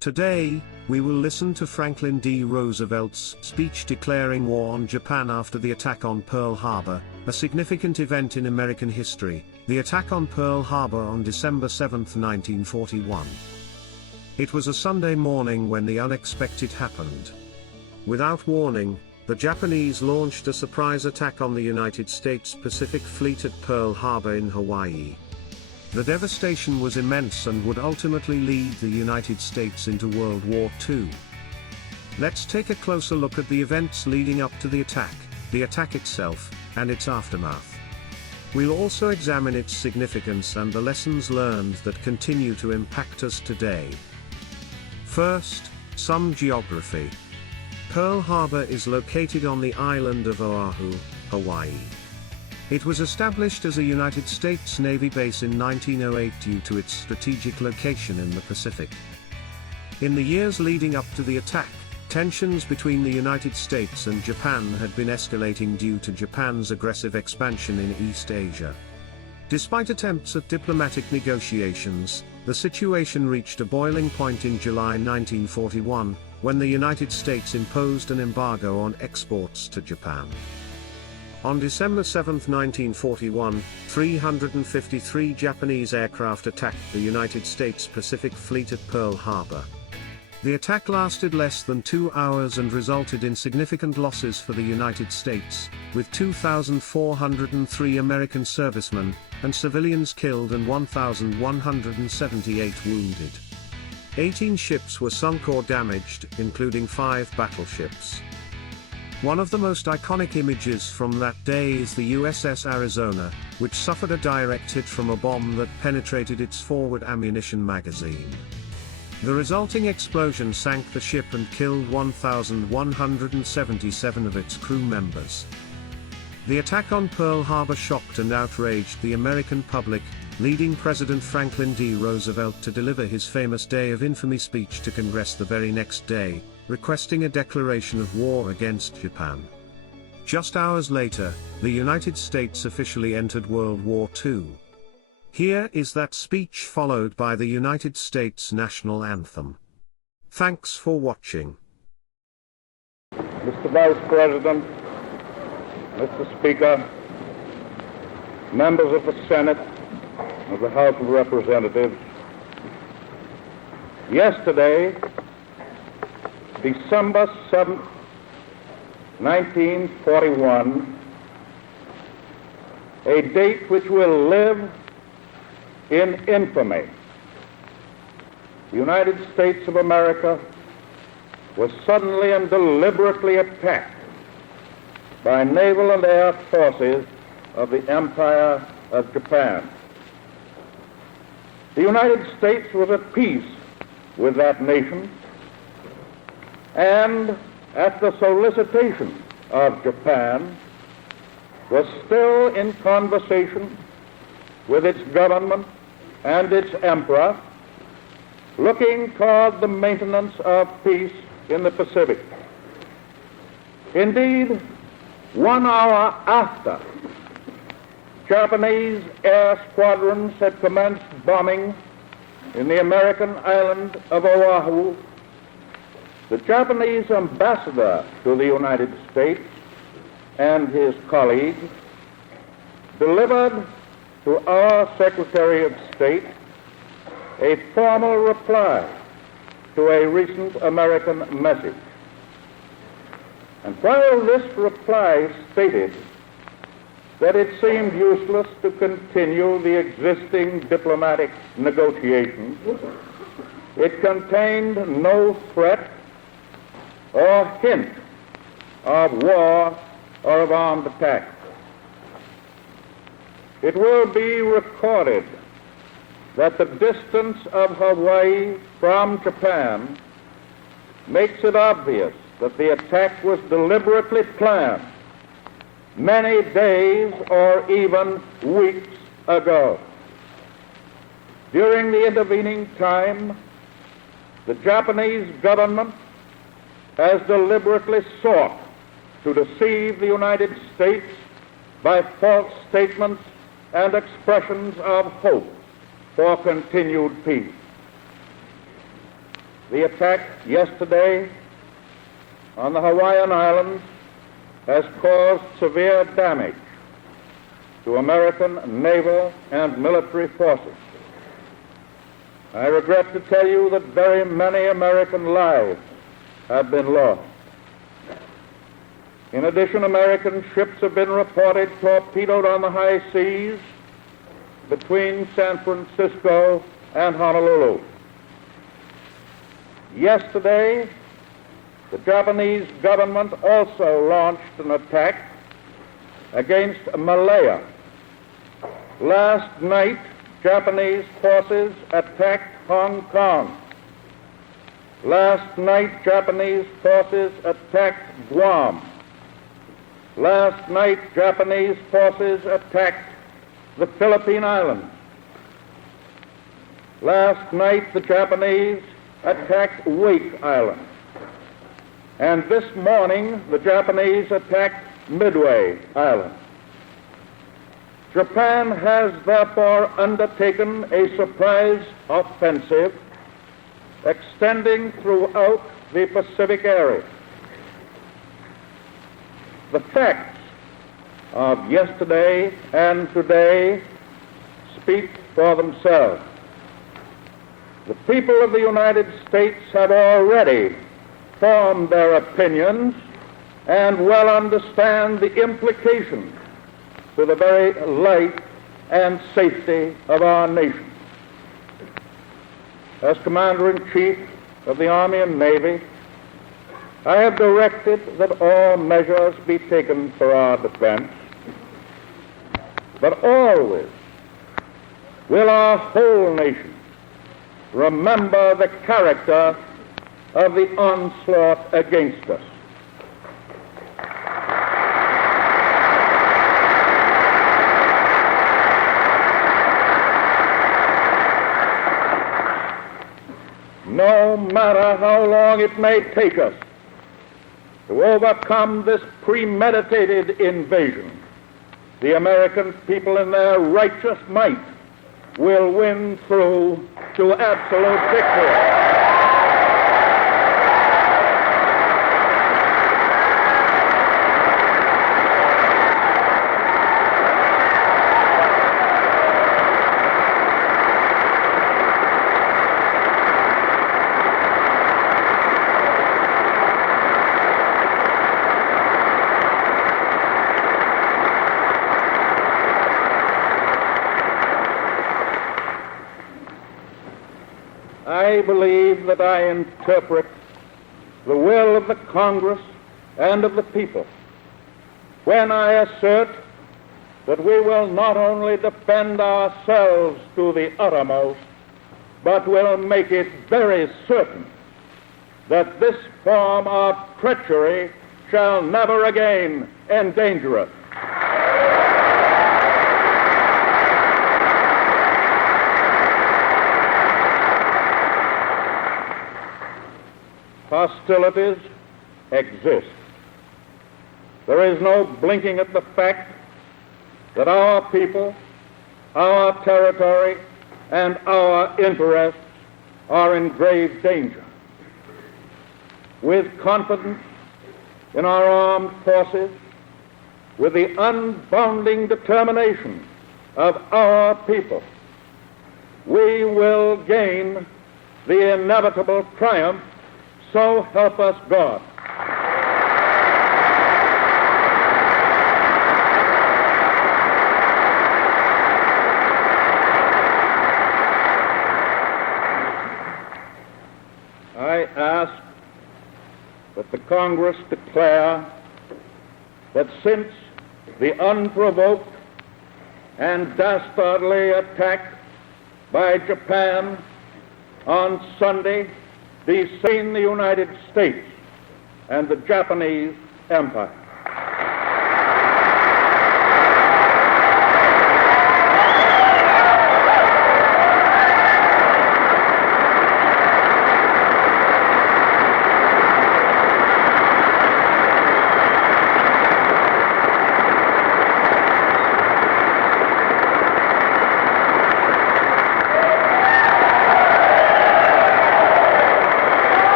Today, we will listen to Franklin D. Roosevelt's speech declaring war on Japan after the attack on Pearl Harbor, a significant event in American history, the attack on Pearl Harbor on December 7, 1941. It was a Sunday morning when the unexpected happened. Without warning, the Japanese launched a surprise attack on the United States Pacific Fleet at Pearl Harbor in Hawaii. The devastation was immense and would ultimately lead the United States into World War II. Let's take a closer look at the events leading up to the attack itself, and its aftermath. We'll also examine its significance and the lessons learned that continue to impact us today. First, some geography. Pearl Harbor is located on the island of Oahu, Hawaii. It was established as a United States Navy base in 1908 due to its strategic location in the Pacific. In the years leading up to the attack, tensions between the United States and Japan had been escalating due to Japan's aggressive expansion in East Asia. Despite attempts at diplomatic negotiations, the situation reached a boiling point in July 1941, when the United States imposed an embargo on exports to Japan. On December 7, 1941, 353 Japanese aircraft attacked the United States Pacific Fleet at Pearl Harbor. The attack lasted less than 2 hours and resulted in significant losses for the United States, with 2,403 American servicemen and civilians killed and 1,178 wounded. 18 ships were sunk or damaged, including 5 battleships. One of the most iconic images from that day is the USS Arizona, which suffered a direct hit from a bomb that penetrated its forward ammunition magazine. The resulting explosion sank the ship and killed 1,177 of its crew members. The attack on Pearl Harbor shocked and outraged the American public, leading President Franklin D. Roosevelt to deliver his famous Day of Infamy speech to Congress the very next day, requesting a declaration of war against Japan. Just hours later, the United States officially entered World War II. Here is that speech followed by the United States national anthem. Thanks for watching. Mr. Vice President, Mr. Speaker, members of the Senate, of the House of Representatives, yesterday, December 7, 1941, a date which will live in infamy, the United States of America was suddenly and deliberately attacked by naval and air forces of the Empire of Japan. The United States was at peace with that nation, and at the solicitation of Japan, was still in conversation with its government and its emperor, looking toward the maintenance of peace in the Pacific. Indeed, 1 hour after Japanese air squadrons had commenced bombing in the American island of Oahu, the Japanese ambassador to the United States and his colleagues delivered to our Secretary of State a formal reply to a recent American message. And while this reply stated that it seemed useless to continue the existing diplomatic negotiations, it contained no threat or hint of war or of armed attack. It will be recorded that the distance of Hawaii from Japan makes it obvious that the attack was deliberately planned many days or even weeks ago. During the intervening time, the Japanese government has deliberately sought to deceive the United States by false statements and expressions of hope for continued peace. The attack yesterday on the Hawaiian Islands has caused severe damage to American naval and military forces. I regret to tell you that very many American lives have been lost. In addition, American ships have been reported torpedoed on the high seas between San Francisco and Honolulu. Yesterday, the Japanese government also launched an attack against Malaya. Last night, Japanese forces attacked Hong Kong. Last night, Japanese forces attacked Guam. Last night, Japanese forces attacked the Philippine Islands. Last night, the Japanese attacked Wake Island. And this morning, the Japanese attacked Midway Island. Japan has therefore undertaken a surprise offensive extending throughout the Pacific area. The facts of yesterday and today speak for themselves. The people of the United States have already formed their opinions and well understand the implications to the very life and safety of our nation. As Commander-in-Chief of the Army and Navy, I have directed that all measures be taken for our defense, but always will our whole nation remember the character of the onslaught against us. No matter how long it may take us to overcome this premeditated invasion, the American people in their righteous might will win through to absolute victory. I believe that I interpret the will of the Congress and of the people when I assert that we will not only defend ourselves to the uttermost, but will make it very certain that this form of treachery shall never again endanger us. Hostilities exist. There is no blinking at the fact that our people, our territory, and our interests are in grave danger. With confidence in our armed forces, with the unbounding determination of our people, we will gain the inevitable triumph. So help us God. I ask that the Congress declare that since the unprovoked and dastardly attack by Japan on Sunday between the United States and the Japanese Empire.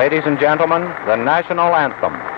Ladies and gentlemen, the national anthem.